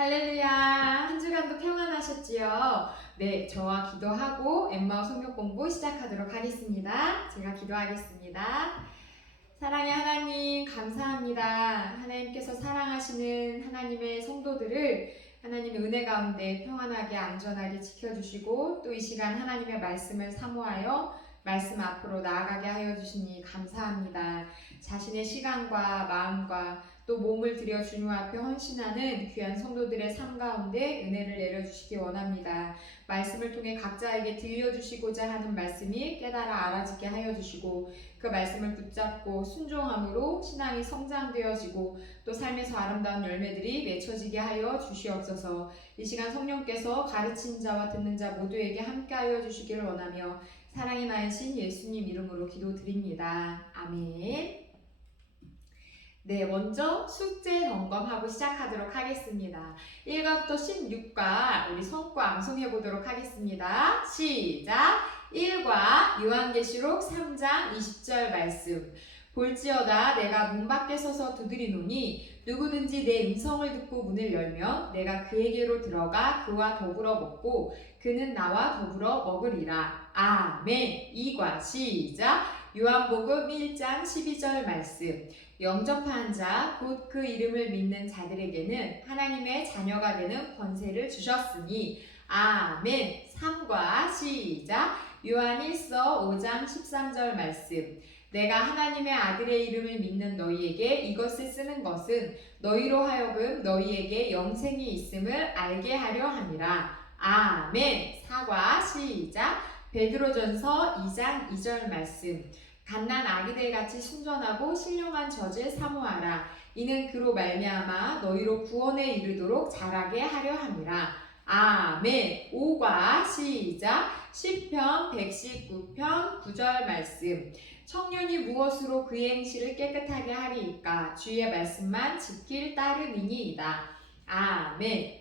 할렐루야! 한 주간도 평안하셨지요? 네, 저와 기도하고 엠마오 성경 공부 시작하도록 하겠습니다. 제가 기도하겠습니다. 사랑의 하나님, 감사합니다. 하나님께서 사랑하시는 하나님의 성도들을 하나님의 은혜 가운데 평안하게 안전하게 지켜주시고 또 이 시간 하나님의 말씀을 사모하여 말씀 앞으로 나아가게 하여 주시니 감사합니다. 자신의 시간과 마음과 또 몸을 들여 주님 앞에 헌신하는 귀한 성도들의 삶 가운데 은혜를 내려주시기 원합니다. 말씀을 통해 각자에게 들려주시고자 하는 말씀이 깨달아 알아지게 하여 주시고 그 말씀을 붙잡고 순종함으로 신앙이 성장되어지고 또 삶에서 아름다운 열매들이 맺혀지게 하여 주시옵소서. 이 시간 성령께서 가르친 자와 듣는 자 모두에게 함께하여 주시기를 원하며 사랑이 많으신 예수님 이름으로 기도드립니다. 아멘. 네, 먼저 숙제 점검하고 시작하도록 하겠습니다. 1과부터 16과 우리 성과 암송해 보도록 하겠습니다. 시작! 1과 요한계시록 3장 20절 말씀. 볼지어다 내가 문 밖에 서서 두드리노니 누구든지 내 음성을 듣고 문을 열면 내가 그에게로 들어가 그와 더불어 먹고 그는 나와 더불어 먹으리라. 아멘. 2과 시작! 요한복음 1장 12절 말씀. 영접한 자, 곧 그 이름을 믿는 자들에게는 하나님의 자녀가 되는 권세를 주셨으니 아멘. 3과 시작. 요한일서 5장 13절 말씀. 내가 하나님의 아들의 이름을 믿는 너희에게 이것을 쓰는 것은 너희로 하여금 너희에게 영생이 있음을 알게 하려 함이라. 아멘. 4과 시작. 베드로전서 2장 2절 말씀. 갓난 아기들같이 순전하고 신령한 젖을 사모하라. 이는 그로 말미암아 너희로 구원에 이르도록 자라게 하려 함이라. 아멘. 5과 시작. 시편 119편 9절 말씀. 청년이 무엇으로 그의 행실을 깨끗하게 하리이까? 주의 말씀만 지킬 따름이니이다. 아멘.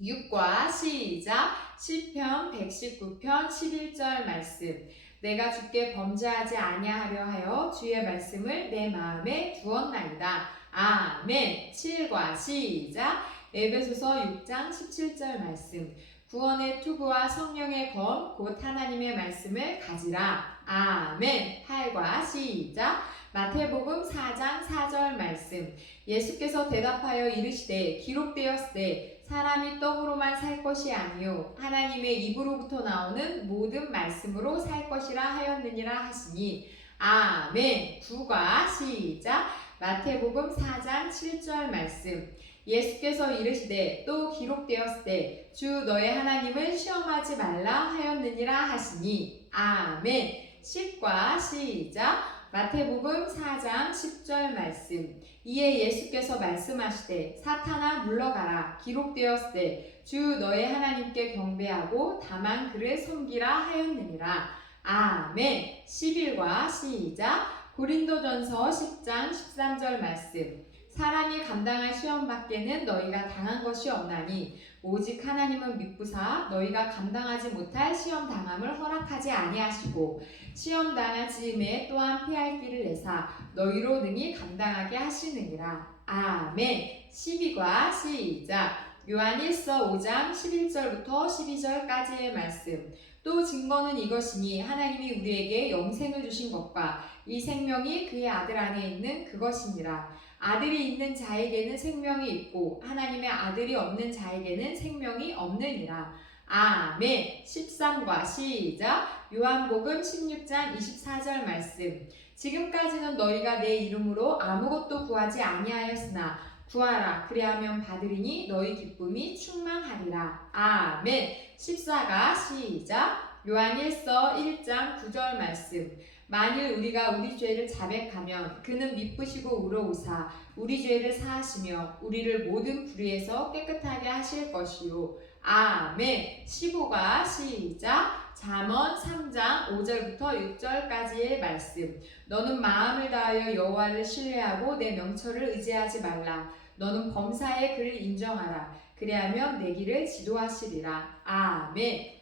6과 시작. 시편 119편 11절 말씀. 내가 주께 범죄하지 아니하려 하여 주의 말씀을 내 마음에 두었나이다. 아멘. 7과 시작. 에베소서 6장 17절 말씀. 구원의 투구와 성령의 검 곧 하나님의 말씀을 가지라. 아멘. 8과 시작. 마태복음 4장 4절 말씀. 예수께서 대답하여 이르시되 기록되었으되 사람이 떡으로만 살 것이 아니요 하나님의 입으로부터 나오는 모든 말씀으로 살 것이라 하였느니라 하시니 아멘. 9과 시작. 마태복음 4장 7절 말씀. 예수께서 이르시되 또 기록되었으되 주 너의 하나님을 시험하지 말라 하였느니라 하시니 아멘. 10과 시작. 마태복음 4장 10절 말씀. 이에 예수께서 말씀하시되 사탄아 물러가라 기록되었으되 주 너의 하나님께 경배하고 다만 그를 섬기라 하였느니라. 아멘. 11과 시작. 고린도전서 10장 13절 말씀. 사람이 감당할 시험 밖에는 너희가 당한 것이 없나니 오직 하나님은 미쁘사 너희가 감당하지 못할 시험 당함을 허락하지 아니하시고 시험 당한 즈음에 또한 피할 길을 내사 너희로 능히 감당하게 하시느니라. 아멘. 12과 시작. 요한일서 5장 11절부터 12절까지의 말씀. 또 증거는 이것이니 하나님이 우리에게 영생을 주신 것과 이 생명이 그의 아들 안에 있는 그것이니라. 아들이 있는 자에게는 생명이 있고 하나님의 아들이 없는 자에게는 생명이 없느니라. 아멘. 13과 시작. 요한복음 16장 24절 말씀. 지금까지는 너희가 내 이름으로 아무것도 구하지 아니하였으나 구하라 그리하면 받으리니 너희 기쁨이 충만하리라. 아멘. 14가 시작. 요한일서 1장 9절 말씀. 만일 우리가 우리 죄를 자백하면 그는 미쁘시고 의로우사 우리 죄를 사하시며 우리를 모든 불의에서 깨끗하게 하실 것이요. 아멘. 15가 시작. 잠언 3장 5절부터 6절까지의 말씀. 너는 마음을 다하여 여호와를 신뢰하고 내 명철을 의지하지 말라. 너는 범사의 그를 인정하라. 그리하면 내 길을 지도하시리라. 아멘.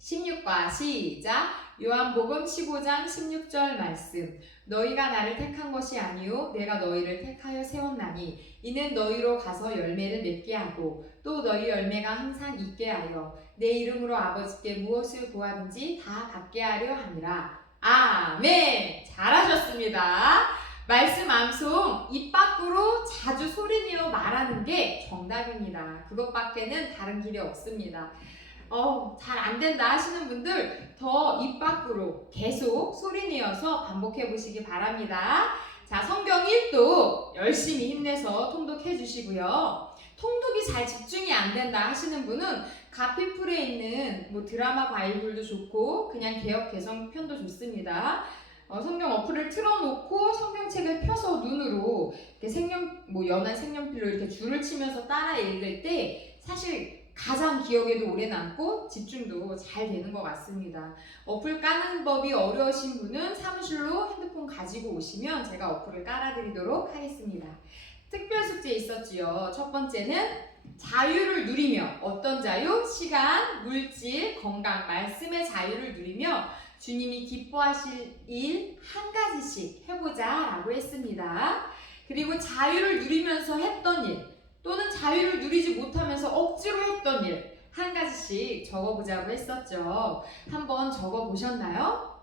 16과 시작. 요한복음 15장 16절 말씀. 너희가 나를 택한 것이 아니요 내가 너희를 택하여 세웠나니 이는 너희로 가서 열매를 맺게 하고 또 너희 열매가 항상 있게 하여 내 이름으로 아버지께 무엇을 구하든지 다 받게 하려 함이라. 아멘. 잘하셨습니다. 말씀 암송 입 밖으로 자주 소리내어 말하는 게 정답입니다. 그것밖에는 다른 길이 없습니다. 잘 안 된다 하시는 분들 더 입 밖으로 계속 소리내어서 반복해 보시기 바랍니다. 자, 성경 1도 열심히 힘내서 통독해 주시고요. 통독이 잘 집중이 안 된다 하시는 분은 가피풀에 있는 드라마 바이블도 좋고 그냥 개역 개정편도 좋습니다. 성경 어플을 틀어놓고 성경책을 펴서 눈으로 이렇게 연한 색연필로 이렇게 줄을 치면서 따라 읽을 때 사실 가장 기억에도 오래 남고 집중도 잘 되는 것 같습니다. 어플 까는 법이 어려우신 분은 사무실로 핸드폰 가지고 오시면 제가 어플을 깔아드리도록 하겠습니다. 특별 숙제 있었지요. 첫 번째는 자유를 누리며, 어떤 자유? 시간, 물질, 건강, 말씀의 자유를 누리며 주님이 기뻐하실 일 한 가지씩 해보자 라고 했습니다. 그리고 자유를 누리면서 했던 일 또는 자유를 누리지 못하면서 억지로 했던 일 한 가지씩 적어보자고 했었죠. 한번 적어보셨나요?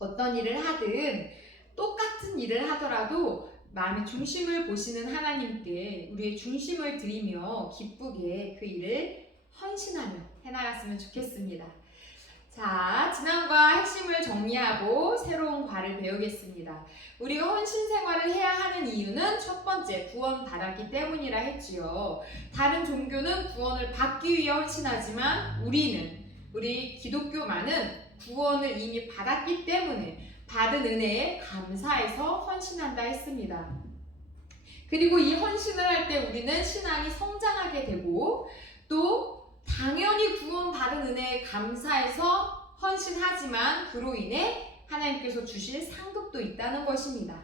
어떤 일을 하든 똑같은 일을 하더라도 마음의 중심을 보시는 하나님께 우리의 중심을 드리며 기쁘게 그 일을 헌신하며 해나갔으면 좋겠습니다. 자, 지난과 핵심을 정리하고 새로운 과를 배우겠습니다. 우리가 헌신 생활을 해야 하는 이유는 첫 번째, 구원 받았기 때문이라 했지요. 다른 종교는 구원을 받기 위해 헌신하지만 우리 기독교만은 구원을 이미 받았기 때문에 받은 은혜에 감사해서 헌신한다 했습니다. 그리고 이 헌신을 할 때 우리는 신앙이 성장하게 되고 또 당연히 구원받은 은혜에 감사해서 헌신하지만 그로 인해 하나님께서 주실 상급도 있다는 것입니다.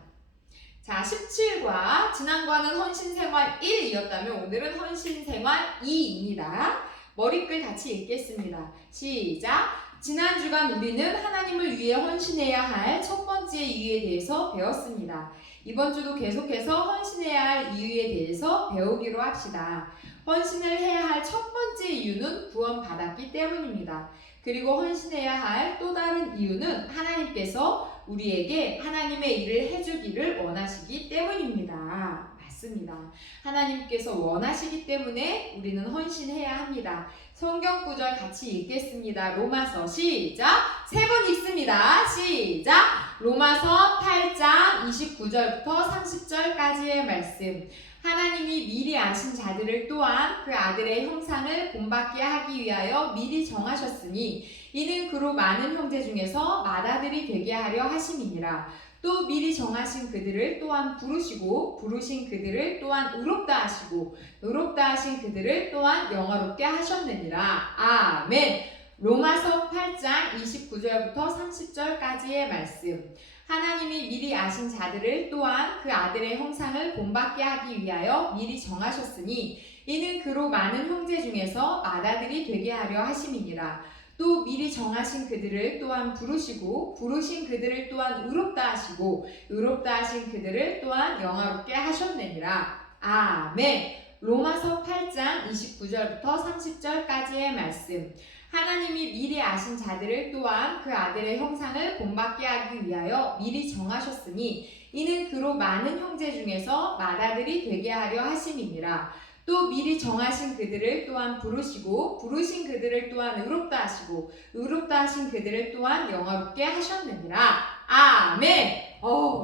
자, 17과 지난과는 헌신생활 1이었다면 오늘은 헌신생활 2입니다. 머리글 같이 읽겠습니다. 시작! 지난 주간 우리는 하나님을 위해 헌신해야 할 첫 번째 이유에 대해서 배웠습니다. 이번 주도 계속해서 헌신해야 할 이유에 대해서 배우기로 합시다. 헌신을 해야 할 첫 번째 이유는 구원받았기 때문입니다. 그리고 헌신해야 할 또 다른 이유는 하나님께서 우리에게 하나님의 일을 해주기를 원하시기 때문입니다. 맞습니다. 하나님께서 원하시기 때문에 우리는 헌신해야 합니다. 성경 구절 같이 읽겠습니다. 로마서 시작! 세 번 읽습니다. 시작! 로마서 8장 29절부터 30절까지의 말씀. 하나님이 미리 아신 자들을 또한 그 아들의 형상을 본받게 하기 위하여 미리 정하셨으니 이는 그로 많은 형제 중에서 맏아들이 되게 하려 하심이니라. 또 미리 정하신 그들을 또한 부르시고 부르신 그들을 또한 의롭다 하시고 의롭다 하신 그들을 또한 영화롭게 하셨느니라. 아멘. 로마서 8장 29절부터 30절까지의 말씀. 하나님이 미리 아신 자들을 또한 그 아들의 형상을 본받게 하기 위하여 미리 정하셨으니 이는 그로 많은 형제 중에서 맏아들이 되게 하려 하심이니라. 또 미리 정하신 그들을 또한 부르시고 부르신 그들을 또한 의롭다 하시고 의롭다 하신 그들을 또한 영화롭게 하셨느니라. 아멘. 로마서 8장 29절부터 30절까지의 말씀. 하나님이 미리 아신 자들을 또한 그 아들의 형상을 본받게 하기 위하여 미리 정하셨으니 이는 그로 많은 형제 중에서 맏아들이 되게 하려 하심이니라. 또 미리 정하신 그들을 또한 부르시고 부르신 그들을 또한 의롭다 하시고 의롭다 하신 그들을 또한 영화롭게 하셨느니라. 아멘.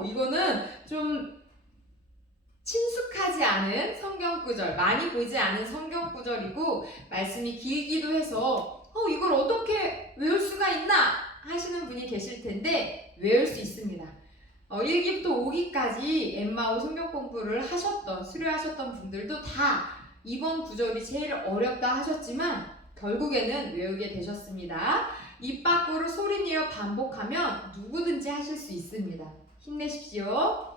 이거는 좀 친숙하지 않은 성경 구절, 많이 보지 않은 성경 구절이고 말씀이 길기도 해서 이걸 어떻게 외울 수가 있나 하시는 분이 계실 텐데 외울 수 있습니다. 1기부터 5기까지 엠마오 성경 공부를 수료하셨던 분들도 다 이번 구절이 제일 어렵다 하셨지만 결국에는 외우게 되셨습니다. 입 밖으로 소리내어 반복하면 누구든지 하실 수 있습니다. 힘내십시오.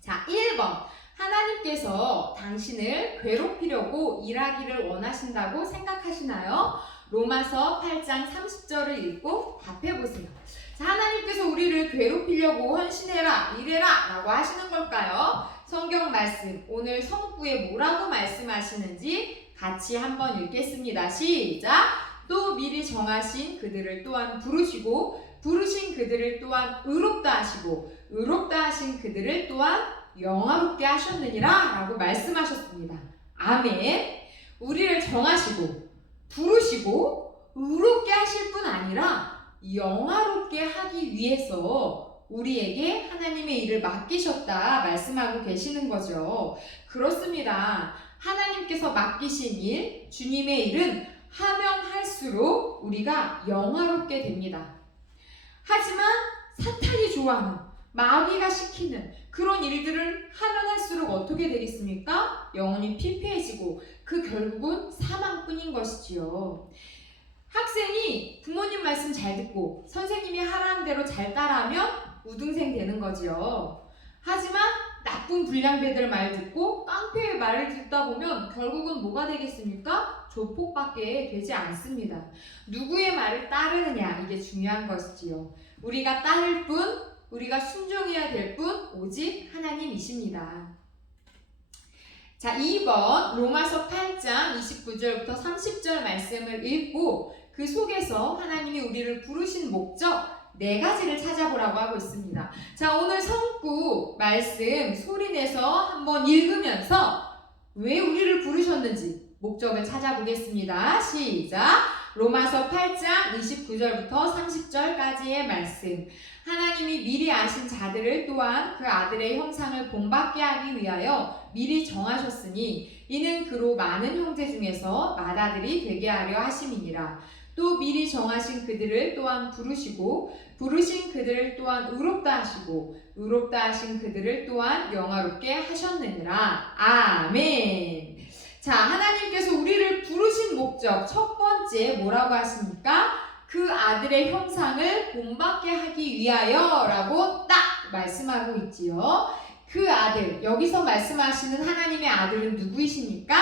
자, 1번. 하나님께서 당신을 괴롭히려고 일하기를 원하신다고 생각하시나요? 로마서 8장 30절을 읽고 답해보세요. 자, 하나님께서 우리를 괴롭히려고 헌신해라, 이래라 라고 하시는 걸까요? 성경 말씀, 오늘 성구에 뭐라고 말씀하시는지 같이 한번 읽겠습니다. 시작! 또 미리 정하신 그들을 또한 부르시고 부르신 그들을 또한 의롭다 하시고 의롭다 하신 그들을 또한 영화롭게 하셨느니라 라고 말씀하셨습니다. 아멘. 우리를 정하시고 부르시고 의롭게 하실 뿐 아니라 영화롭게 하기 위해서 우리에게 하나님의 일을 맡기셨다 말씀하고 계시는 거죠. 그렇습니다. 하나님께서 맡기신 일, 주님의 일은 하면 할수록 우리가 영화롭게 됩니다. 하지만 사탄이 좋아하는, 마귀가 시키는 그런 일들을 하면 할수록 어떻게 되겠습니까? 영혼이 피폐해지고 그 결국은 사망뿐인 것이지요. 학생이 부모님 말씀 잘 듣고 선생님이 하라는 대로 잘 따라하면 우등생 되는 거지요. 하지만 나쁜 불량배들 말 듣고 깡패의 말을 듣다 보면 결국은 뭐가 되겠습니까? 조폭밖에 되지 않습니다. 누구의 말을 따르느냐, 이게 중요한 것이지요. 우리가 따를 뿐, 우리가 순종해야 될 뿐 오직 하나님이십니다. 자, 2번 로마서 8장 29절부터 30절 말씀을 읽고 그 속에서 하나님이 우리를 부르신 목적 4가지를 찾아보라고 하고 있습니다. 자, 오늘 성구 말씀 소리내서 한번 읽으면서 왜 우리를 부르셨는지 목적을 찾아보겠습니다. 시작! 로마서 8장 29절부터 30절까지의 말씀. 하나님이 미리 아신 자들을 또한 그 아들의 형상을 본받게 하기 위하여 미리 정하셨으니 이는 그로 많은 형제 중에서 맏아들이 되게 하려 하심이니라. 또 미리 정하신 그들을 또한 부르시고 부르신 그들을 또한 의롭다 하시고 의롭다 하신 그들을 또한 영화롭게 하셨느니라. 아멘. 자, 하나님께서 우리를 부르신 목적 첫 번째 뭐라고 하십니까? 그 아들의 형상을 본받게 하기 위하여 라고 딱 말씀하고 있지요. 그 아들, 여기서 말씀하시는 하나님의 아들은 누구이십니까?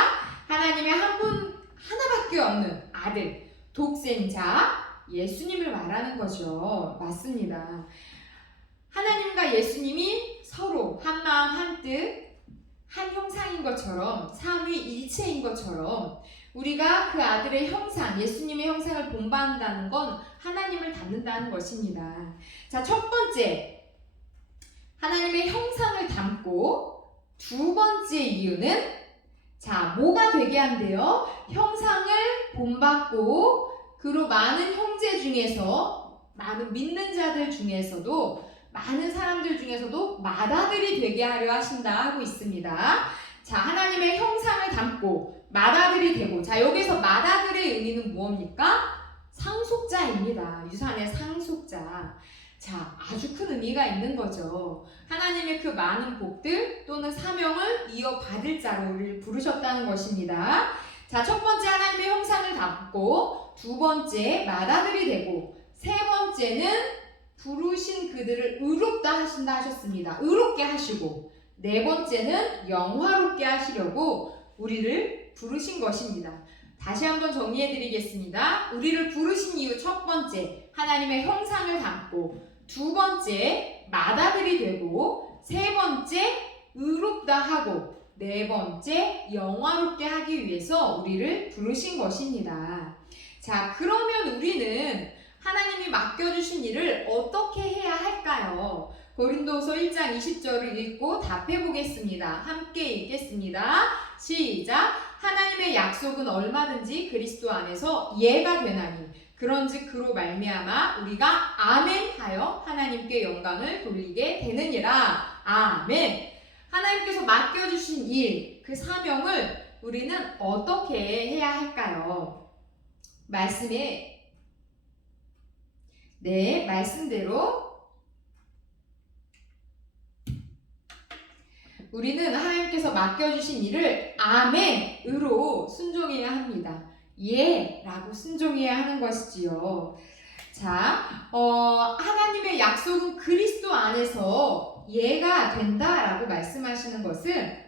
하나님의 한 분 하나밖에 없는 아들, 독생자 예수님을 말하는 거죠. 맞습니다. 하나님과 예수님이 서로 한 마음 한 뜻 한 형상인 것처럼 삼위일체인 것처럼 우리가 그 아들의 형상, 예수님의 형상을 본받는다는 건 하나님을 닮는다는 것입니다. 자, 첫 번째, 하나님의 형상을 닮고 두 번째 이유는 자, 뭐가 되게 한대요? 형상을 본받고 그로 많은 형제 중에서 많은 믿는 자들 중에서도 많은 사람들 중에서도 맏아들이 되게 하려 하신다 하고 있습니다. 자, 하나님의 형상을 닮고 맏아들이 되고, 자, 여기서 맏아들의 의미는 무엇입니까? 상속자입니다. 유산의 상속자. 자, 아주 큰 의미가 있는 거죠. 하나님의 그 많은 복들 또는 사명을 이어받을 자로 우리를 부르셨다는 것입니다. 자, 첫 번째 하나님의 형상을 닮고 두 번째 맏아들이 되고 세 번째는 부르신 그들을 의롭다 하신다 하셨습니다. 의롭게 하시고 네 번째는 영화롭게 하시려고 우리를 부르신 것입니다. 다시 한번 정리해 드리겠습니다. 우리를 부르신 이유 첫 번째 하나님의 형상을 닮고 두 번째 맏아들이 되고 세 번째 의롭다 하고 네 번째 영화롭게 하기 위해서 우리를 부르신 것입니다. 자, 그러면 우리는 하나님이 맡겨주신 일을 어떻게 해야 할까요? 고린도서 1장 20절을 읽고 답해 보겠습니다. 함께 읽겠습니다. 시작! 하나님의 약속은 얼마든지 그리스도 안에서 예가 되나니 그런즉 그로 말미암아 우리가 아멘하여 하나님께 영광을 돌리게 되느니라. 아멘. 하나님께서 맡겨주신 일, 그 사명을 우리는 어떻게 해야 할까요? 말씀에 말씀대로 우리는 하나님께서 맡겨주신 일을 아멘으로 순종해야 합니다. 예 라고 순종해야 하는 것이지요. 자, 하나님의 약속은 그리스도 안에서 예가 된다라고 말씀하시는 것은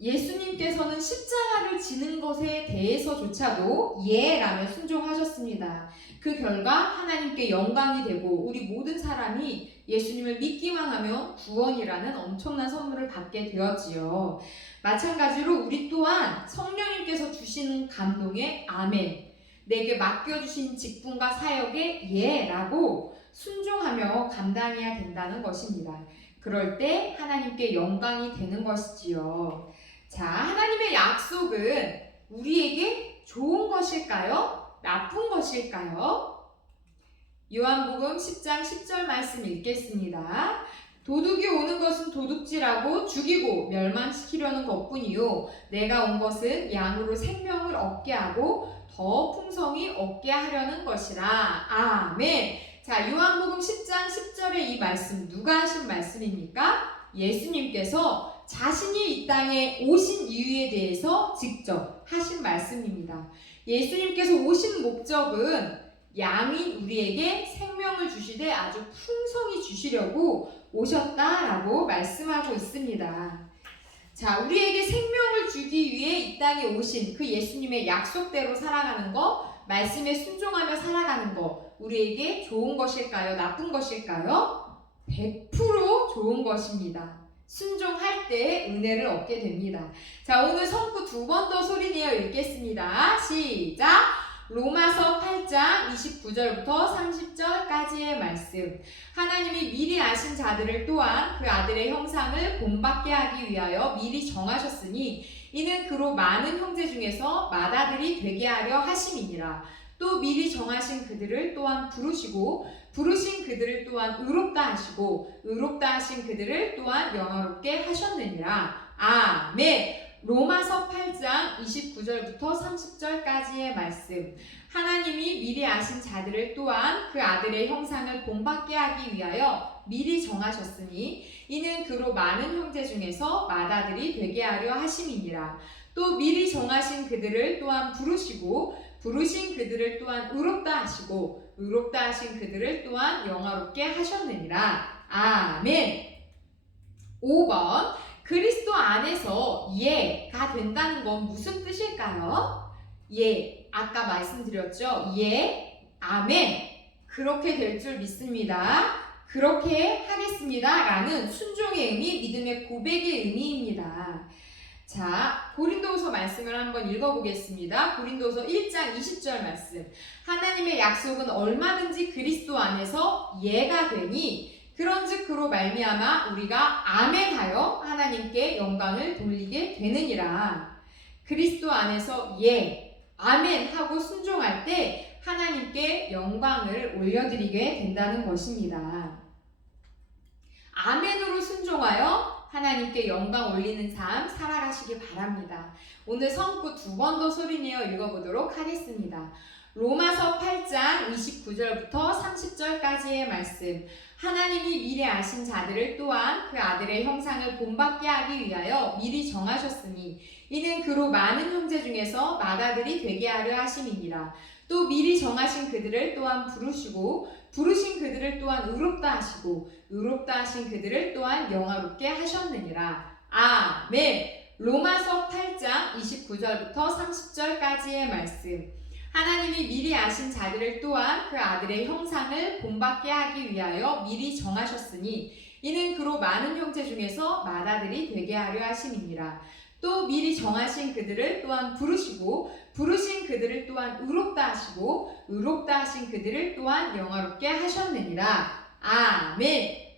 예수님께서는 십자가를 지는 것에 대해서조차도 예라며 순종하셨습니다. 그 결과 하나님께 영광이 되고 우리 모든 사람이 예수님을 믿기만 하면 구원이라는 엄청난 선물을 받게 되었지요. 마찬가지로 우리 또한 성령님께서 주시는 감동에 아멘, 내게 맡겨주신 직분과 사역에 예라고 순종하며 감당해야 된다는 것입니다. 그럴 때 하나님께 영광이 되는 것이지요. 자, 하나님의 약속은 우리에게 좋은 것일까요? 나쁜 것일까요? 요한복음 10장 10절 말씀 읽겠습니다. 도둑이 오는 것은 도둑질하고 죽이고 멸망시키려는 것뿐이요 내가 온 것은 양으로 생명을 얻게 하고 더 풍성히 얻게 하려는 것이라. 아멘. 자, 요한복음 10장 10절의 이 말씀 누가 하신 말씀입니까? 예수님께서 자신이 이 땅에 오신 이유에 대해서 직접 하신 말씀입니다. 예수님께서 오신 목적은 양인 우리에게 생명을 주시되 아주 풍성히 주시려고 오셨다라고 말씀하고 있습니다. 자, 우리에게 생명을 주기 위해 이 땅에 오신 그 예수님의 약속대로 살아가는 거, 말씀에 순종하며 살아가는 거, 우리에게 좋은 것일까요? 나쁜 것일까요? 100% 좋은 것입니다. 순종할 때 은혜를 얻게 됩니다. 자, 오늘 성구 두 번 더 소리내어 읽겠습니다. 시작! 로마서 8장 29절부터 30절까지의 말씀. 하나님이 미리 아신 자들을 또한 그 아들의 형상을 본받게 하기 위하여 미리 정하셨으니 이는 그로 많은 형제 중에서 맏아들이 되게 하려 하심이니라. 또 미리 정하신 그들을 또한 부르시고 부르신 그들을 또한 의롭다 하시고 의롭다 하신 그들을 또한 영화롭게 하셨느니라. 아멘. 로마서 8장 29절부터 30절까지의 말씀. 하나님이 미리 아신 자들을 또한 그 아들의 형상을 본받게 하기 위하여 미리 정하셨으니 이는 그로 많은 형제 중에서 맏아들이 되게 하려 하심이니라. 또 미리 정하신 그들을 또한 부르시고 부르신 그들을 또한 의롭다 하시고 의롭다 하신 그들을 또한 영화롭게 하셨느니라. 아멘. 5번, 그리스도 안에서 예가 된다는 건 무슨 뜻일까요? 예, 아까 말씀드렸죠? 예, 아멘. 그렇게 될 줄 믿습니다. 그렇게 하겠습니다 라는 순종의 의미, 믿음의 고백의 의미입니다. 자, 고린도후서 말씀을 한번 읽어보겠습니다. 고린도후서 1장 20절 말씀. 하나님의 약속은 얼마든지 그리스도 안에서 예가 되니 그런즉 그로 말미암아 우리가 아멘하여 하나님께 영광을 돌리게 되느니라. 그리스도 안에서 예, 아멘하고 순종할 때 하나님께 영광을 올려드리게 된다는 것입니다. 아멘으로 순종하여 하나님께 영광 올리는 삶 살아가시기 바랍니다. 오늘 성구 두 번 더 소리내어 읽어보도록 하겠습니다. 로마서 8장 29절부터 30절까지의 말씀. 하나님이 미리 아신 자들을 또한 그 아들의 형상을 본받게 하기 위하여 미리 정하셨으니 이는 그로 많은 형제 중에서 맏아들이 되게 하려 하심이니라. 또 미리 정하신 그들을 또한 부르시고 부르신 그들을 또한 의롭다 하시고 의롭다 하신 그들을 또한 영화롭게 하셨느니라. 아멘. 로마서 8장 29절부터 30절까지의 말씀. 하나님이 미리 아신 자들을 또한 그 아들의 형상을 본받게 하기 위하여 미리 정하셨으니 이는 그로 많은 형제 중에서 맏아들이 되게 하려 하심이니라. 또 미리 정하신 그들을 또한 부르시고 부르신 그들을 또한 의롭다 하시고 의롭다 하신 그들을 또한 영화롭게 하셨느니라. 아멘.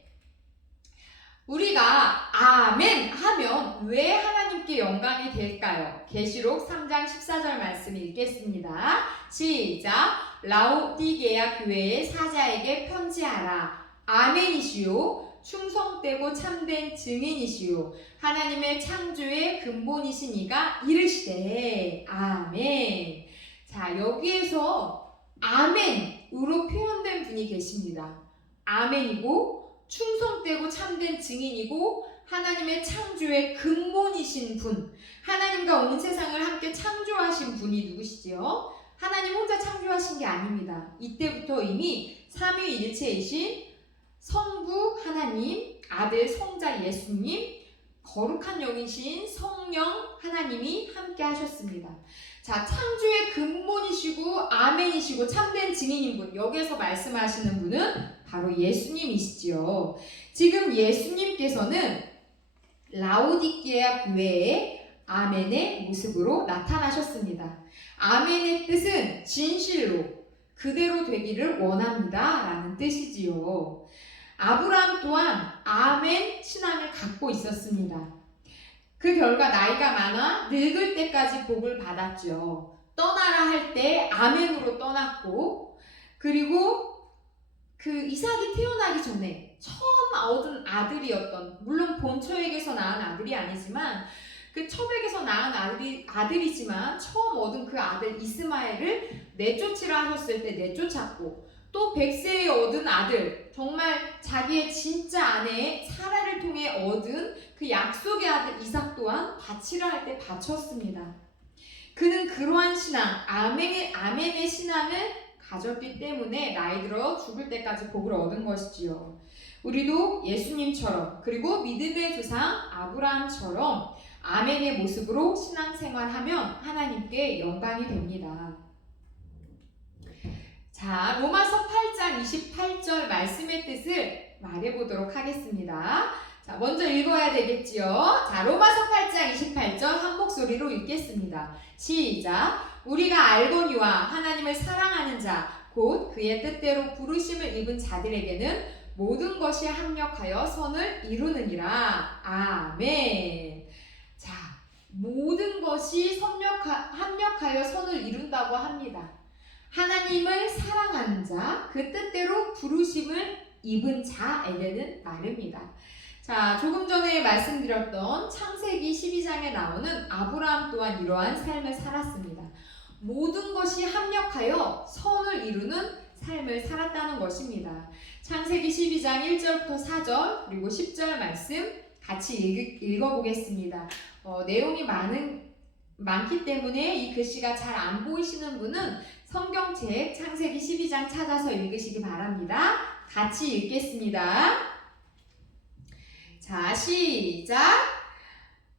우리가 아멘 하면 왜 하나님께 영광이 될까요? 계시록 3장 14절 말씀 읽겠습니다. 시작. 라오디게아 교회의 사자에게 편지하라. 아멘이시요 충성되고 참된 증인이시요 하나님의 창조의 근본이신 이가 이르시되 아멘. 자, 여기에서 아멘으로 표현된 분이 계십니다. 아멘이고 충성되고 참된 증인이고 하나님의 창조의 근본이신 분, 하나님과 온 세상을 함께 창조하신 분이 누구시지요? 하나님 혼자 창조하신 게 아닙니다. 이때부터 이미 삼위일체이신 성부 하나님, 아들 성자 예수님, 거룩한 영이신 성령 하나님이 함께 하셨습니다. 자, 창조의 근본이시고 아멘이시고 참된 증인인 분, 여기에서 말씀하시는 분은 바로 예수님이시지요. 지금 예수님께서는 라오디게아 교회에 아멘의 모습으로 나타나셨습니다. 아멘의 뜻은 진실로 그대로 되기를 원합니다 라는 뜻이지요. 아브라함 또한 아멘 신앙을 갖고 있었습니다. 그 결과 나이가 많아 늙을 때까지 복을 받았죠. 떠나라 할 때 아멘으로 떠났고, 그리고 그 이삭이 태어나기 전에 처음 얻은 아들이었던, 물론 본처에게서 낳은 아들이 아니지만 그 첩에게서 낳은 아들이지만 처음 얻은 그 아들 이스마엘을 내쫓으라 하셨을 때 내쫓았고, 또 100세에 얻은 아들, 정말 자기의 진짜 아내 사라를 통해 얻은 그 약속의 아들 이삭 또한 바치라 할 때 바쳤습니다. 그는 그러한 신앙, 아멘의 신앙을 가졌기 때문에 나이 들어 죽을 때까지 복을 얻은 것이지요. 우리도 예수님처럼, 그리고 믿음의 조상 아브라함처럼 아멘의 모습으로 신앙생활하면 하나님께 영광이 됩니다. 자, 로마서 8장 28절 말씀의 뜻을 말해보도록 하겠습니다. 자, 먼저 읽어야 되겠지요. 자, 로마서 8장 28절 한 목소리로 읽겠습니다. 시작. 우리가 알거니와 하나님을 사랑하는 자, 곧 그의 뜻대로 부르심을 입은 자들에게는 모든 것이 합력하여 선을 이루느니라. 아멘. 자, 모든 것이 합력하여 선을 이룬다고 합니다. 하나님을 사랑하는 자, 그 뜻대로 부르심을 입은 자에게는 말입니다. 자, 조금 전에 말씀드렸던 창세기 12장에 나오는 아브라함 또한 이러한 삶을 살았습니다. 모든 것이 합력하여 선을 이루는 삶을 살았다는 것입니다. 창세기 12장 1절부터 4절 그리고 10절 말씀 같이 읽어보겠습니다. 내용이 많기 때문에 이 글씨가 잘 안 보이시는 분은 성경책 창세기 12장 찾아서 읽으시기 바랍니다. 같이 읽겠습니다. 자, 시작.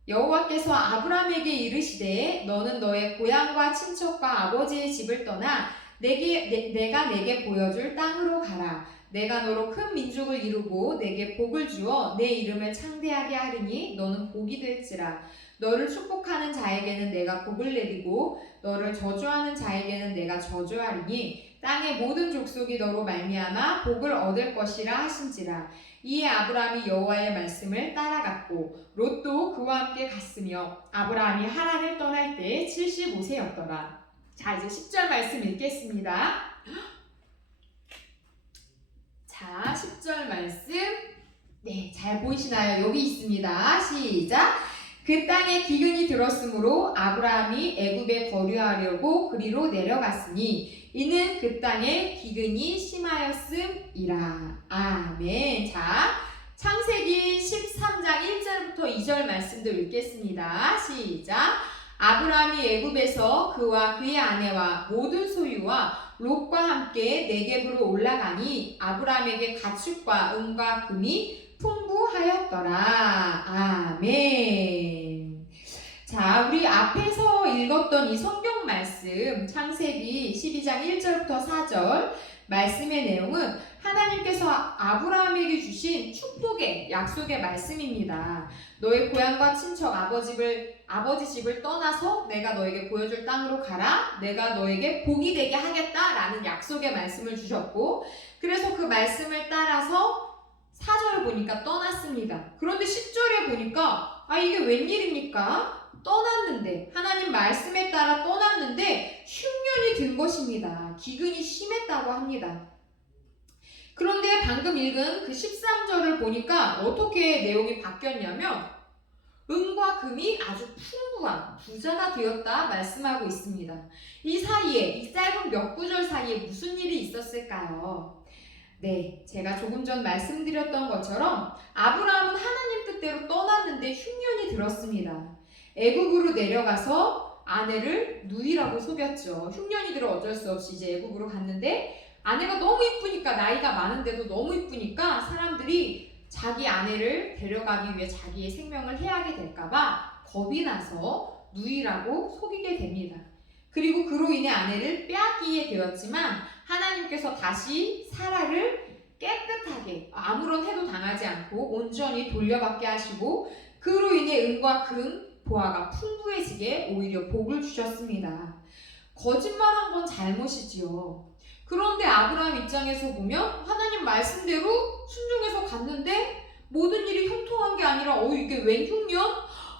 여호와께서 아브라함에게 이르시되 너는 너의 고향과 친척과 아버지의 집을 떠나 내가 내게 보여줄 땅으로 가라. 내가 너로 큰 민족을 이루고 내게 복을 주어 내 이름을 창대하게 하리니 너는 복이 될지라. 너를 축복하는 자에게는 내가 복을 내리고 너를 저주하는 자에게는 내가 저주하리니 땅의 모든 족속이 너로 말미암아 복을 얻을 것이라 하신지라. 이에 아브라함이 여호와의 말씀을 따라갔고 롯도 그와 함께 갔으며 아브라함이 하란을 떠날 때 75세였더라. 자, 이제 10절 말씀 읽겠습니다. 자, 10절 말씀. 네, 잘 보이시나요? 여기 있습니다. 시작. 그 땅에 기근이 들었으므로 아브라함이 애굽에 거류하려고 그리로 내려갔으니 이는 그 땅에 기근이 심하였음이라. 아멘. 자, 창세기 13장 1절부터 2절 말씀도 읽겠습니다. 시작. 아브라함이 애굽에서 그와 그의 아내와 모든 소유와 롯과 함께 네겝으로 올라가니 아브라함에게 가축과 은과 금이 풍부하였더라. 아멘. 자, 우리 앞에서 읽었던 이 성경 말씀 창세기 12장 1절부터 4절 말씀의 내용은 하나님께서 아브라함에게 주신 축복의 약속의 말씀입니다. 너의 고향과 친척 아버지 집을 떠나서 내가 너에게 보여줄 땅으로 가라. 내가 너에게 복이 되게 하겠다라는 약속의 말씀을 주셨고, 그래서 그 말씀을 따라서 4절을 보니까 떠났습니다. 그런데 10절에 보니까 이게 웬일입니까? 떠났는데, 하나님 말씀에 따라 떠났는데 흉년이 든 것입니다. 기근이 심했다고 합니다. 그런데 방금 읽은 그 13절을 보니까 어떻게 내용이 바뀌었냐면 은과 금이 아주 풍부한 부자가 되었다 말씀하고 있습니다. 이 사이에, 이 짧은 몇 구절 사이에 무슨 일이 있었을까요? 네, 제가 조금 전 말씀드렸던 것처럼 아브라함은 하나님 뜻대로 떠났는데 흉년이 들었습니다. 애굽으로 내려가서 아내를 누이라고 속였죠. 흉년이 들어 어쩔 수 없이 이제 애굽으로 갔는데 아내가 너무 이쁘니까, 나이가 많은데도 너무 이쁘니까 사람들이 자기 아내를 데려가기 위해 자기의 생명을 해하게 될까봐 겁이 나서 누이라고 속이게 됩니다. 그리고 그로 인해 아내를 빼앗기게 되었지만 하나님께서 다시 사라를 깨끗하게 아무런 해도 당하지 않고 온전히 돌려받게 하시고 그로 인해 은과 금, 보화가 풍부해지게 오히려 복을 주셨습니다. 거짓말한 건 잘못이지요. 그런데 아브라함 입장에서 보면 하나님 말씀대로 순종해서 갔는데 모든 일이 형통한 게 아니라 이게 웬 흉년?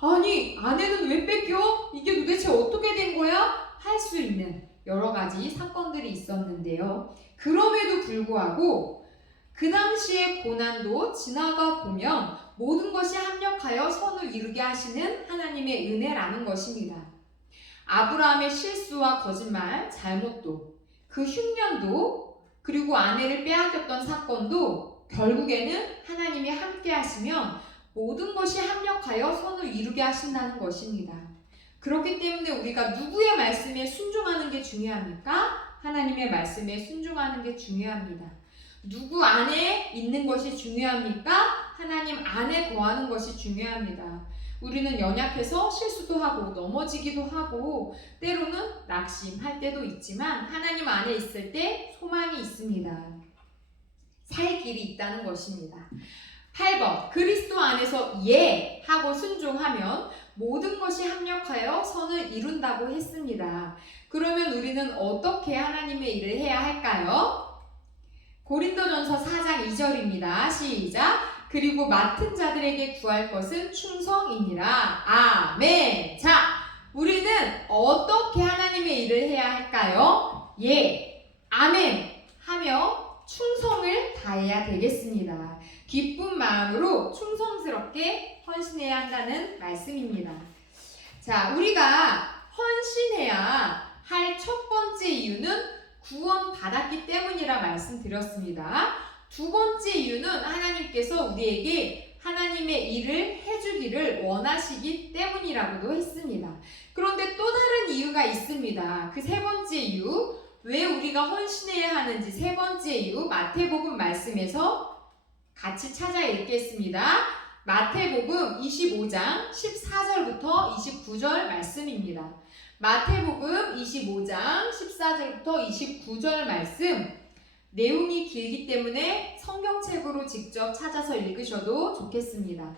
아니 아내는 왜 뺏겨? 이게 도대체 어떻게 된 거야? 할 수 있는 여러 가지 사건들이 있었는데요. 그럼에도 불구하고 그 당시의 고난도 지나가 보면 모든 것이 합력하여 선을 이루게 하시는 하나님의 은혜라는 것입니다. 아브라함의 실수와 거짓말, 잘못도, 그 흉년도, 그리고 아내를 빼앗겼던 사건도 결국에는 하나님이 함께 하시면 모든 것이 합력하여 선을 이루게 하신다는 것입니다. 그렇기 때문에 우리가 누구의 말씀에 순종하는 게 중요합니까? 하나님의 말씀에 순종하는 게 중요합니다. 누구 안에 있는 것이 중요합니까? 하나님 안에 거하는 것이 중요합니다. 우리는 연약해서 실수도 하고 넘어지기도 하고 때로는 낙심할 때도 있지만 하나님 안에 있을 때 소망이 있습니다. 살 길이 있다는 것입니다. 8번 그리스도 안에서 예 하고 순종하면 모든 것이 합력하여 선을 이룬다고 했습니다. 그러면 우리는 어떻게 하나님의 일을 해야 할까요? 고린도전서 4장 2절입니다. 시작! 그리고 맡은 자들에게 구할 것은 충성이니라. 아멘. 자, 우리는 어떻게 하나님의 일을 해야 할까요? 예, 아멘 하며 충성을 다해야 되겠습니다. 기쁜 마음으로 충성스럽게 헌신해야 한다는 말씀입니다. 자, 우리가 헌신해야 할 첫 번째 이유는 구원 받았기 때문이라 말씀드렸습니다. 두 번째 이유는 하나님께서 우리에게 하나님의 일을 해주기를 원하시기 때문이라고도 했습니다. 그런데 또 다른 이유가 있습니다. 그 세 번째 이유, 왜 우리가 헌신해야 하는지 세 번째 이유, 마태복음 말씀에서 같이 찾아 읽겠습니다. 마태복음 25장 14절부터 29절 말씀입니다. 마태복음 25장 14절부터 29절 말씀, 내용이 길기 때문에 성경책으로 직접 찾아서 읽으셔도 좋겠습니다.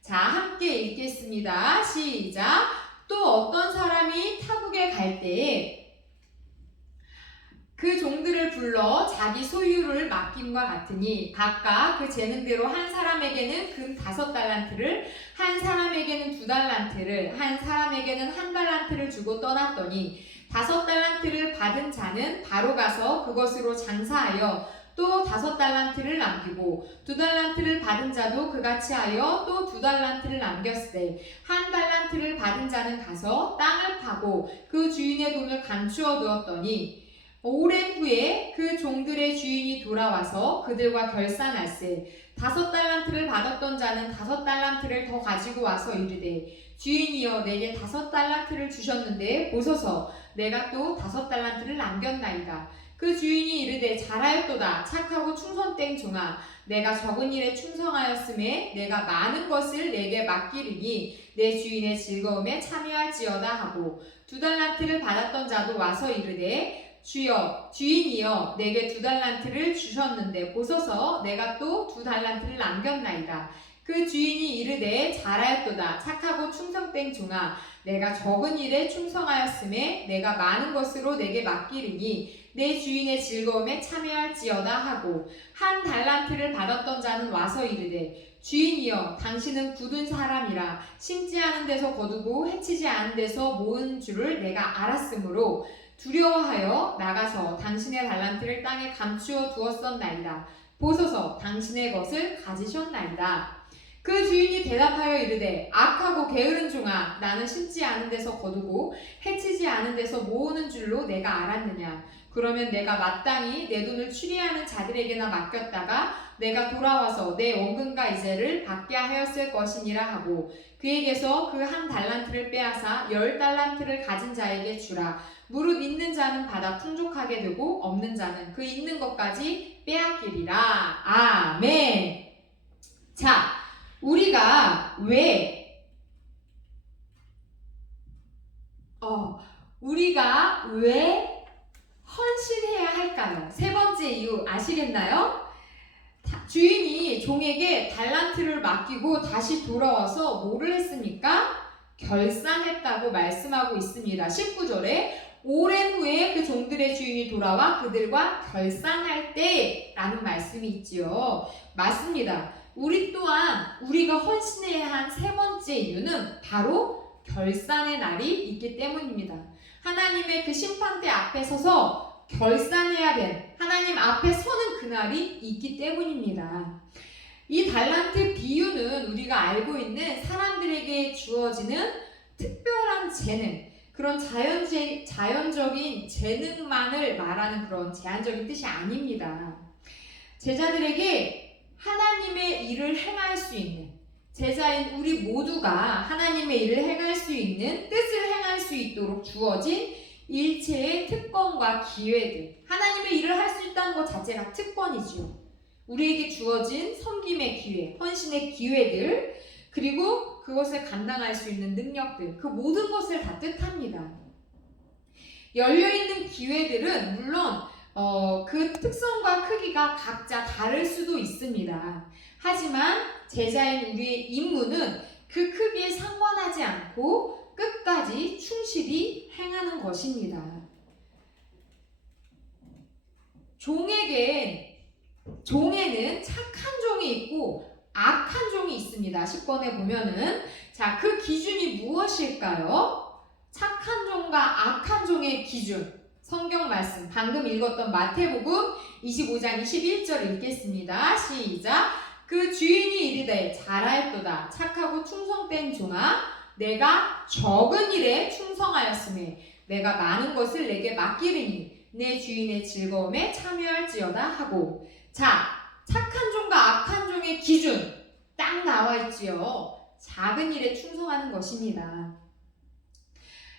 자, 함께 읽겠습니다. 시작! 또 어떤 사람이 타국에 갈 때에 그 종들을 불러 자기 소유를 맡김과 같으니 각각 그 재능대로 한 사람에게는 금 5달란트를, 한 사람에게는 2달란트를, 한 사람에게는 1달란트를 주고 떠났더니 5달란트를 받은 자는 바로 가서 그것으로 장사하여 또 5달란트를 남기고 2달란트를 받은 자도 그같이 하여 또 2달란트를 남겼으되 1달란트를 받은 자는 가서 땅을 파고 그 주인의 돈을 감추어 두었더니 오랜 후에 그 종들의 주인이 돌아와서 그들과 결산할세 5달란트를 받았던 자는 5달란트를 더 가지고 와서 이르되 주인이여 내게 5달란트를 주셨는데 보소서 내가 또 5달란트를 남겼나이다. 그 주인이 이르되 잘하였도다 착하고 충성된 종아 내가 적은 일에 충성하였음에 내가 많은 것을 내게 맡기리니 내 주인의 즐거움에 참여할지어다 하고 2달란트를 받았던 자도 와서 이르되 주여 주인이여 내게 2달란트를 주셨는데 보소서 내가 또 2달란트를 남겼나이다. 그 주인이 이르되 잘하였도다 착하고 충성된 종아 내가 적은 일에 충성하였음에 내가 많은 것으로 내게 맡기리니 내 주인의 즐거움에 참여할지어다 하고 1달란트를 받았던 자는 와서 이르되 주인이여 당신은 굳은 사람이라 심지 않은 데서 거두고 해치지 않은 데서 모은 줄을 내가 알았으므로 두려워하여 나가서 당신의 달란트를 땅에 감추어 두었었나이다. 보소서 당신의 것을 가지셨나이다. 그 주인이 대답하여 이르되 악하고 게으른 종아 나는 심지 않은 데서 거두고 해치지 않은 데서 모으는 줄로 내가 알았느냐. 그러면 내가 마땅히 내 돈을 추리하는 자들에게나 맡겼다가 내가 돌아와서 내 원금과 이자를 받게 하였을 것이니라 하고 그에게서 그 1달란트를 빼앗아 10달란트를 가진 자에게 주라. 무릇 있는 자는 받아 풍족하게 되고 없는 자는 그 있는 것까지 빼앗기리라. 아멘. 우리가 왜 헌신해야 할까요? 세 번째 이유 아시겠나요? 주인이 종에게 달란트를 맡기고 다시 돌아와서 뭐를 했습니까? 결산했다고 말씀하고 있습니다. 19절에 오랜 후에 그 종들의 주인이 돌아와 그들과 결산할 때 라는 말씀이 있지요. 맞습니다. 우리 또한 우리가 헌신해야 한 세 번째 이유는 바로 결산의 날이 있기 때문입니다. 하나님의 그 심판대 앞에 서서 결산해야 된, 하나님 앞에 서는 그날이 있기 때문입니다. 이 달란트 비유는 우리가 알고 있는 사람들에게 주어지는 특별한 재능, 그런 자연적인 재능만을 말하는 그런 제한적인 뜻이 아닙니다. 제자들에게 하나님의 일을 행할 수 있는, 제자인 우리 모두가 하나님의 일을 행할 수 있는, 뜻을 행할 수 있도록 주어진 일체의 특권과 기회들, 하나님의 일을 할 수 있다는 것 자체가 특권이지요. 우리에게 주어진 섬김의 기회, 헌신의 기회들, 그리고 그것을 감당할 수 있는 능력들, 그 모든 것을 다 뜻합니다. 열려있는 기회들은 물론 그 특성과 크기가 각자 다를 수도 있습니다. 하지만 제자인 우리의 임무는 그 크기에 상관하지 않고 끝까지 충실히 행하는 것입니다. 종에는 착한 종이 있고 악한 종이 있습니다. 10번에 보면은 그 기준이 무엇일까요? 착한 종과 악한 종의 기준, 성경 말씀 방금 읽었던 마태복음 25장 21절 읽겠습니다. 시작. 그 주인이 이르되 잘하였도다 착하고 충성된 종아, 내가 적은 일에 충성하였으니 내가 많은 것을 내게 맡기리니 내 주인의 즐거움에 참여할지어다 하고. 착한 종과 악한 종의 기준 딱 나와 있지요. 작은 일에 충성하는 것입니다.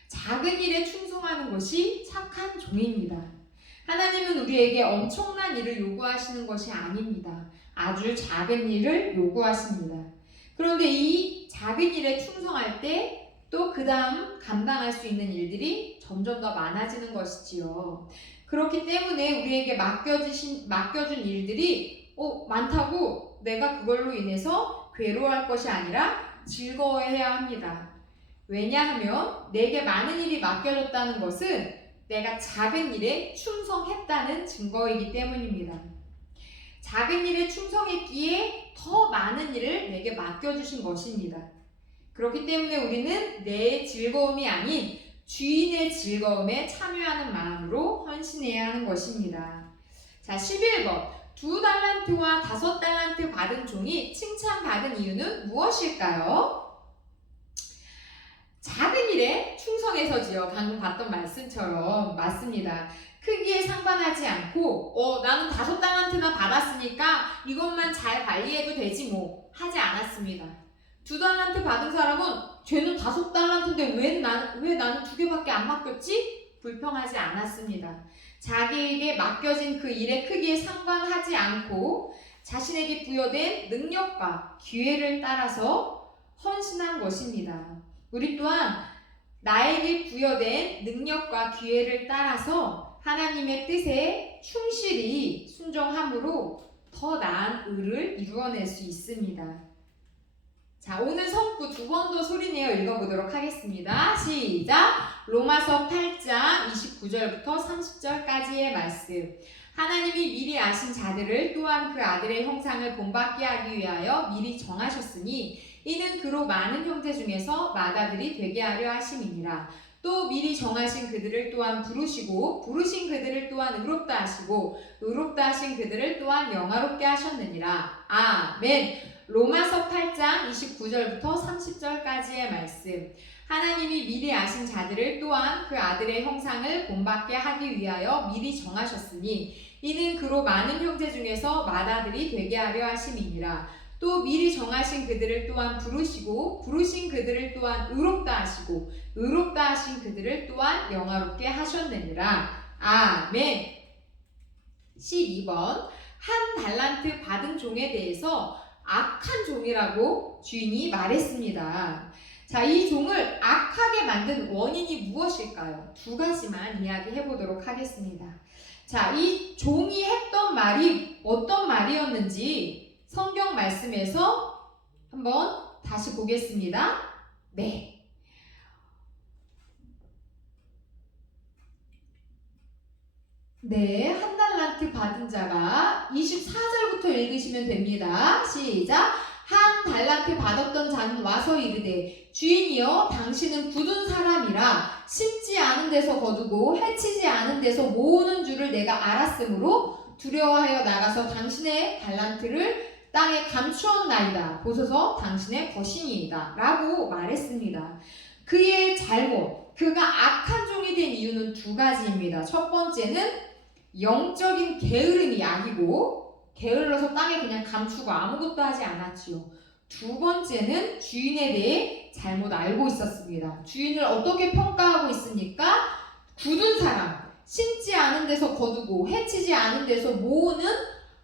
작은 일에 충성하는 것이 착한 종입니다. 하나님은 우리에게 엄청난 일을 요구하시는 것이 아닙니다. 아주 작은 일을 요구하십니다. 그런데 이 작은 일에 충성할 때 또 그 다음 감당할 수 있는 일들이 점점 더 많아지는 것이지요. 그렇기 때문에 우리에게 맡겨준 일들이 많다고 내가 그걸로 인해서 괴로워할 것이 아니라 즐거워해야 합니다. 왜냐하면 내게 많은 일이 맡겨졌다는 것은 내가 작은 일에 충성했다는 증거이기 때문입니다. 작은 일에 충성했기에 더 많은 일을 내게 맡겨주신 것입니다. 그렇기 때문에 우리는 내 즐거움이 아닌 주인의 즐거움에 참여하는 마음으로 헌신해야 하는 것입니다. 11번. 2달란트와 5달란트 받은 종이 칭찬받은 이유는 무엇일까요? 작은 일에 충성해서지요. 방금 봤던 말씀처럼 맞습니다. 크기에 상관하지 않고 나는 5달란트나 받았으니까 이것만 잘 관리해도 되지 뭐 하지 않았습니다. 2달란트 받은 사람은 쟤는 5달란트인데 왜 나는 2개밖에 안 맡겼지? 불평하지 않았습니다. 자기에게 맡겨진 그 일의 크기에 상관하지 않고 자신에게 부여된 능력과 기회를 따라서 헌신한 것입니다. 우리 또한 나에게 부여된 능력과 기회를 따라서 하나님의 뜻에 충실히 순종함으로 더 나은 의를 이루어낼 수 있습니다. 오늘 성구 2번 더 소리내어 읽어보도록 하겠습니다. 시작! 로마서 8장 29절부터 30절까지의 말씀. 하나님이 미리 아신 자들을 또한 그 아들의 형상을 본받게 하기 위하여 미리 정하셨으니 이는 그로 많은 형제 중에서 맏아들이 되게 하려 하심이니라. 또 미리 정하신 그들을 또한 부르시고 부르신 그들을 또한 의롭다 하시고 의롭다 하신 그들을 또한 영화롭게 하셨느니라. 아멘. 로마서 8장 29절부터 30절까지의 말씀. 하나님이 미리 아신 자들을 또한 그 아들의 형상을 본받게 하기 위하여 미리 정하셨으니 이는 그로 많은 형제 중에서 맏아들이 되게 하려 하심이니라. 또 미리 정하신 그들을 또한 부르시고 부르신 그들을 또한 의롭다 하시고 의롭다 하신 그들을 또한 영화롭게 하셨느니라. 아멘. 12번. 한 달란트 받은 종에 대해서 악한 종이라고 주인이 말했습니다. 자, 이 종을 악하게 만든 원인이 무엇일까요? 두 가지만 이야기해 보도록 하겠습니다. 자, 이 종이 했던 말이 어떤 말이었는지 성경 말씀에서 한번 다시 보겠습니다. 네. 네, 한 달란트 받은 자가 24절부터 읽으시면 됩니다. 시작. 한 달란트 받았던 자는 와서 이르되 주인이여 당신은 굳은 사람이라 심지 않은 데서 거두고 해치지 않은 데서 모으는 줄을 내가 알았으므로 두려워하여 나가서 당신의 달란트를 땅에 감추었나이다. 보소서 당신의 것이니이다. 라고 말했습니다. 그의 잘못, 그가 악한 종이 된 이유는 두 가지입니다. 첫 번째는 영적인 게으름이 악이고 게을러서 땅에 그냥 감추고 아무것도 하지 않았지요. 두 번째는 주인에 대해 잘못 알고 있었습니다. 주인을 어떻게 평가하고 있습니까? 굳은 사람, 심지 않은 데서 거두고 해치지 않은 데서 모으는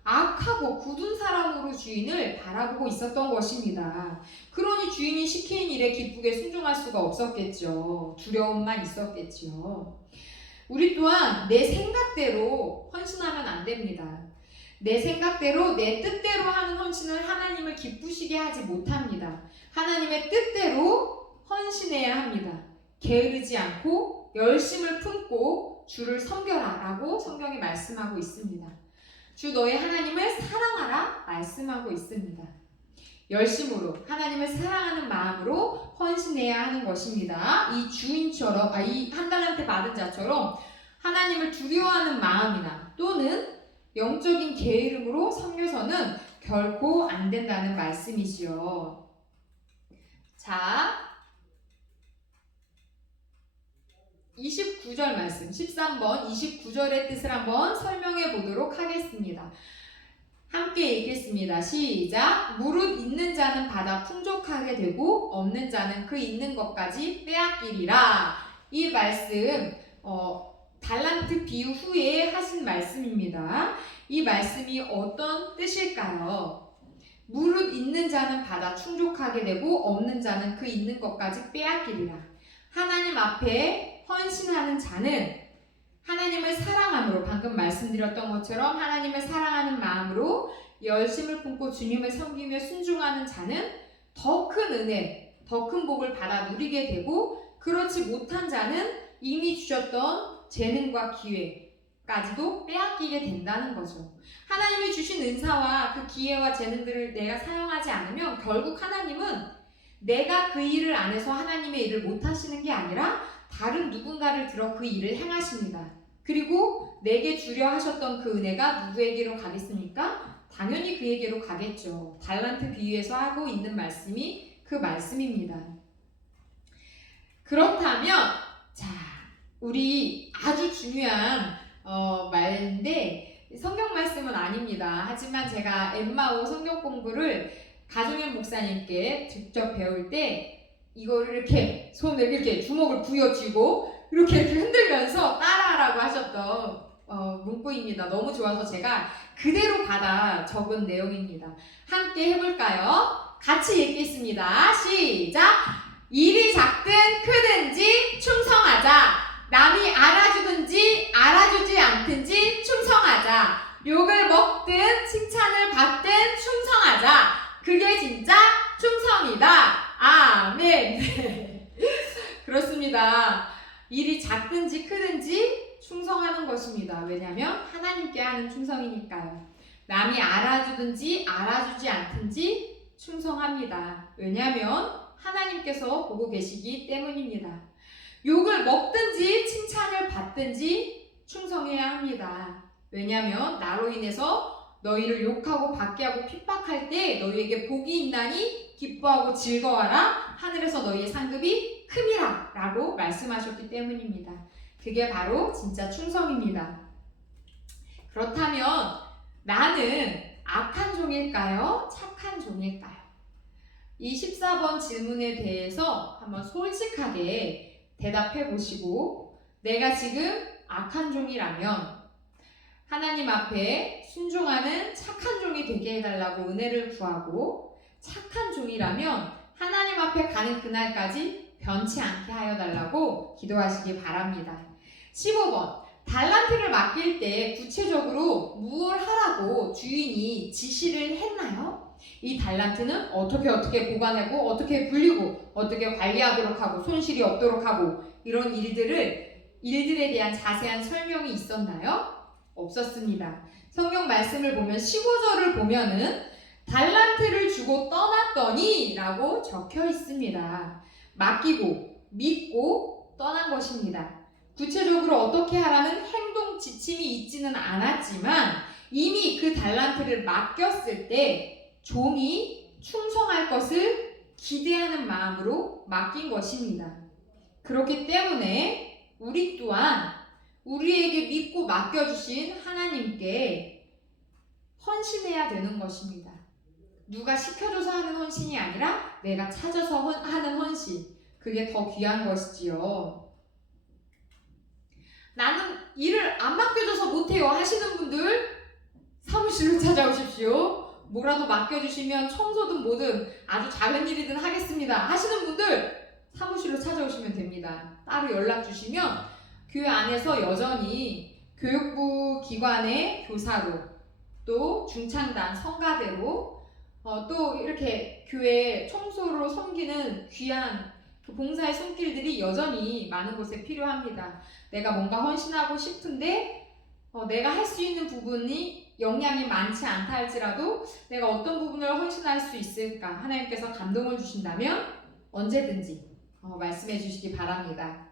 악하고 굳은 사람으로 주인을 바라보고 있었던 것입니다. 그러니 주인이 시키는 일에 기쁘게 순종할 수가 없었겠죠. 두려움만 있었겠죠. 우리 또한 내 생각대로 헌신하면 안 됩니다. 내 생각대로 내 뜻대로 하는 헌신을 하나님을 기쁘시게 하지 못합니다. 하나님의 뜻대로 헌신해야 합니다. 게으르지 않고 열심을 품고 주를 섬겨라 라고 성경이 말씀하고 있습니다. 주 너의 하나님을 사랑하라 말씀하고 있습니다. 열심으로 하나님을 사랑하는 마음으로 헌신해야 하는 것입니다. 이 주인처럼 이 한 달란트 받은 자처럼 하나님을 두려워하는 마음이나 또는 영적인 게으름으로 섬겨서는 결코 안 된다는 말씀이지요. 자, 29절 말씀 13번 29절의 뜻을 한번 설명해 보도록 하겠습니다. 함께 읽겠습니다. 시작. 무릇 있는 자는 받아 풍족하게 되고 없는 자는 그 있는 것까지 빼앗기리라. 이 말씀 달란트 비유 후에 하신 말씀입니다. 이 말씀이 어떤 뜻일까요? 무릇 있는 자는 받아 충족하게 되고 없는 자는 그 있는 것까지 빼앗기리라. 하나님 앞에 헌신하는 자는 하나님을 사랑함으로 방금 말씀드렸던 것처럼 하나님을 사랑하는 마음으로 열심을 품고 주님을 섬기며 순종하는 자는 더 큰 은혜, 더 큰 복을 받아 누리게 되고 그렇지 못한 자는 이미 주셨던 재능과 기회까지도 빼앗기게 된다는 거죠. 하나님이 주신 은사와 그 기회와 재능들을 내가 사용하지 않으면 결국 하나님은 내가 그 일을 안 해서 하나님의 일을 못 하시는 게 아니라 다른 누군가를 들어 그 일을 행하십니다. 그리고 내게 주려 하셨던 그 은혜가 누구에게로 가겠습니까? 당연히 그에게로 가겠죠. 달란트 비유에서 하고 있는 말씀이 그 말씀입니다. 그렇다면 자, 우리 아주 중요한 말인데 성경 말씀은 아닙니다. 하지만 제가 엠마오 성경 공부를 가정의 목사님께 직접 배울 때 이거를 이렇게 손을 이렇게 주먹을 부여쥐고 이렇게 흔들면서 따라하라고 하셨던 문구입니다. 너무 좋아서 제가 그대로 받아 적은 내용입니다. 함께 해볼까요? 같이 읽겠습니다. 시작! 일이 작든 크든지 충성하자. 남이 알아주든지 알아주지 않든지 충성하자. 욕을 먹든 칭찬을 받든 충성하자. 그게 진짜 충성이다. 아멘. 그렇습니다. 일이 작든지 크든지 충성하는 것입니다. 왜냐하면 하나님께 하는 충성이니까요. 남이 알아주든지 알아주지 않든지 충성합니다. 왜냐하면 하나님께서 보고 계시기 때문입니다. 욕을 먹든지 칭찬을 받든지 충성해야 합니다. 왜냐하면 나로 인해서 너희를 욕하고 박해하고 핍박할 때 너희에게 복이 있나니 기뻐하고 즐거워하라. 하늘에서 너희의 상급이 큼이라 라고 말씀하셨기 때문입니다. 그게 바로 진짜 충성입니다. 그렇다면 나는 악한 종일까요? 착한 종일까요? 이 14번 질문에 대해서 한번 솔직하게 대답해 보시고 내가 지금 악한 종이라면 하나님 앞에 순종하는 착한 종이 되게 해달라고 은혜를 구하고, 착한 종이라면 하나님 앞에 가는 그날까지 변치 않게 하여 달라고 기도하시기 바랍니다. 15번, 달란트를 맡길 때 구체적으로 무엇을 하라고 주인이 지시를 했나요? 이 달란트는 어떻게 보관하고 어떻게 불리고 어떻게 관리하도록 하고 손실이 없도록 하고 이런 일들에 대한 자세한 설명이 있었나요? 없었습니다. 성경 말씀을 보면 15절을 보면은 달란트를 주고 떠났더니 라고 적혀 있습니다. 맡기고 믿고 떠난 것입니다. 구체적으로 어떻게 하라는 행동 지침이 있지는 않았지만 이미 그 달란트를 맡겼을 때 종이 충성할 것을 기대하는 마음으로 맡긴 것입니다. 그렇기 때문에 우리 또한 우리에게 믿고 맡겨주신 하나님께 헌신해야 되는 것입니다. 누가 시켜줘서 하는 헌신이 아니라 내가 찾아서 하는 헌신, 그게 더 귀한 것이지요. 나는 일을 안 맡겨줘서 못해요 하시는 분들 사무실로 찾아오십시오. 뭐라도 맡겨주시면 청소든 뭐든 아주 작은 일이든 하겠습니다 하시는 분들 사무실로 찾아오시면 됩니다. 따로 연락 주시면 교회 안에서 여전히 교육부 기관의 교사로, 또 중창단 성가대로, 또 이렇게 교회 청소로 섬기는 귀한 그 봉사의 손길들이 여전히 많은 곳에 필요합니다. 내가 뭔가 헌신하고 싶은데 내가 할 수 있는 부분이 역량이 많지 않다 할지라도 내가 어떤 부분을 헌신할 수 있을까 하나님께서 감동을 주신다면 언제든지 말씀해 주시기 바랍니다.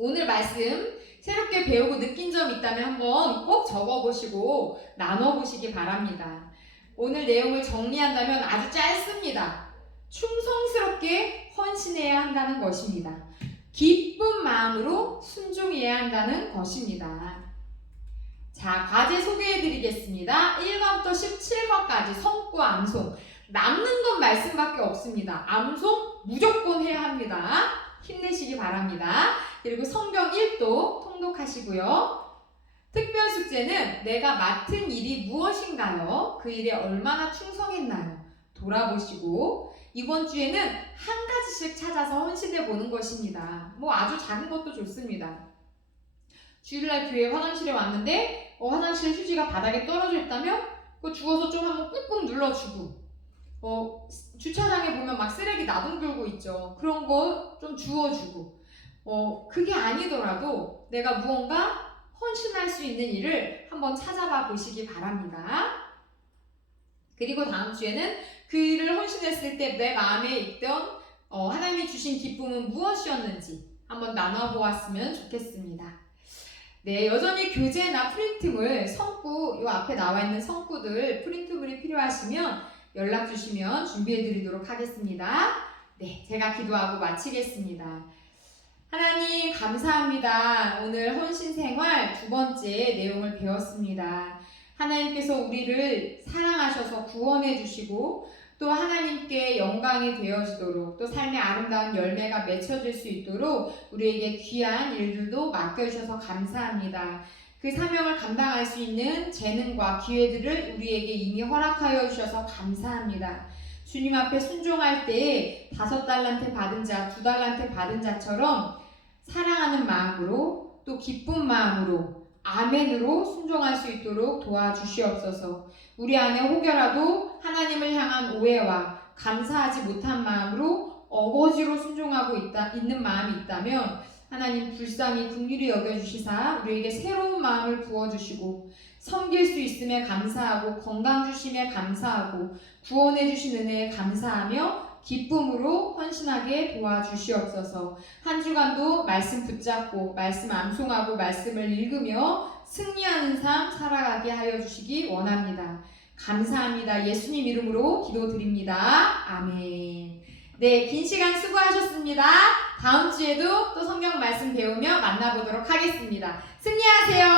오늘 말씀 새롭게 배우고 느낀 점 있다면 한번 꼭 적어보시고 나눠보시기 바랍니다. 오늘 내용을 정리한다면 아주 짧습니다. 충성스럽게 헌신해야 한다는 것입니다. 기쁜 마음으로 순종해야 한다는 것입니다. 자, 과제 소개해드리겠습니다. 1번부터 17번까지 성구 암송. 남는 건 말씀밖에 없습니다. 암송 무조건 해야 합니다. 힘내시기 바랍니다. 그리고 성경 1도 통독하시고요. 특별 숙제는 내가 맡은 일이 무엇인가요? 그 일에 얼마나 충성했나요? 돌아보시고 이번 주에는 한 가지씩 찾아서 헌신해 보는 것입니다. 뭐 아주 작은 것도 좋습니다. 주일날 교회 화장실에 왔는데 화장실 휴지가 바닥에 떨어져 있다면 그거 주워서 좀 한번 꾹꾹 눌러주고, 주차장에 보면 막 쓰레기 나동들고 있죠. 그런 거 좀 주워주고, 그게 아니더라도 내가 무언가 헌신할 수 있는 일을 한번 찾아봐 보시기 바랍니다. 그리고 다음 주에는 그 일을 헌신했을 때 내 마음에 있던 하나님이 주신 기쁨은 무엇이었는지 한번 나눠보았으면 좋겠습니다. 네, 여전히 교재나 프린트물, 성구, 이 앞에 나와 있는 성구들 프린트물이 필요하시면 연락 주시면 준비해 드리도록 하겠습니다. 네, 제가 기도하고 마치겠습니다. 하나님 감사합니다. 오늘 헌신생활 두 번째 내용을 배웠습니다. 하나님께서 우리를 사랑하셔서 구원해 주시고 또 하나님께 영광이 되어지도록 또 삶의 아름다운 열매가 맺혀질 수 있도록 우리에게 귀한 일들도 맡겨주셔서 감사합니다. 그 사명을 감당할 수 있는 재능과 기회들을 우리에게 이미 허락하여 주셔서 감사합니다. 주님 앞에 순종할 때 5달란트 받은 자, 2달란트 받은 자처럼 사랑하는 마음으로 또 기쁜 마음으로 아멘으로 순종할 수 있도록 도와주시옵소서. 우리 안에 혹여라도 하나님을 향한 오해와 감사하지 못한 마음으로 어거지로 순종하고 있는 마음이 있다면 하나님 불쌍히 긍휼히 여겨주시사 우리에게 새로운 마음을 부어주시고 섬길 수 있음에 감사하고 건강 주심에 감사하고 구원해 주신 은혜에 감사하며 기쁨으로 헌신하게 도와주시옵소서. 한 주간도 말씀 붙잡고 말씀 암송하고 말씀을 읽으며 승리하는 삶 살아가게 하여 주시기 원합니다. 감사합니다. 예수님 이름으로 기도드립니다. 아멘. 네, 긴 시간 수고하셨습니다. 다음 주에도 또 성경 말씀 배우며 만나보도록 하겠습니다. 승리하세요.